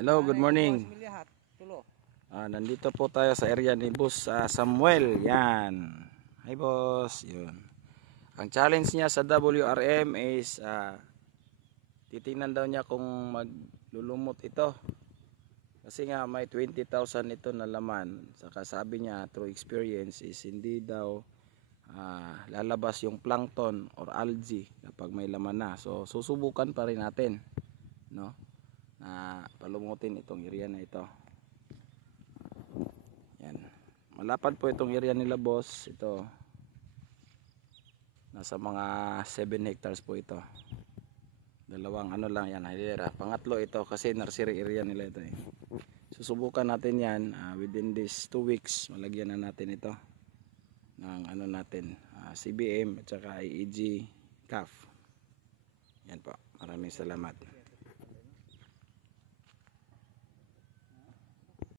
Hello, good morning. Nandito po tayo sa area ni Boss Samuel. Yan. Hi boss. Yun. Ang challenge niya sa WRM is titingnan daw niya kung maglulumot ito. Kasi nga may 20,000 ito na laman. Saka sabi niya through experience is hindi daw lalabas yung plankton or algae kapag may laman na. So susubukan pa rin natin, no? Na palumutin itong area na ito. Yan. Malapad po itong area nila boss. Ito. Nasa mga 7 hectares po ito. Dalawang ano lang yan, hilera. Pangatlo ito kasi nursery area nila ito eh. Susubukan natin yan within this 2 weeks. Malagyan na natin ito ng ano natin, CBM at saka IEG CAF. Yan po. Maraming salamat.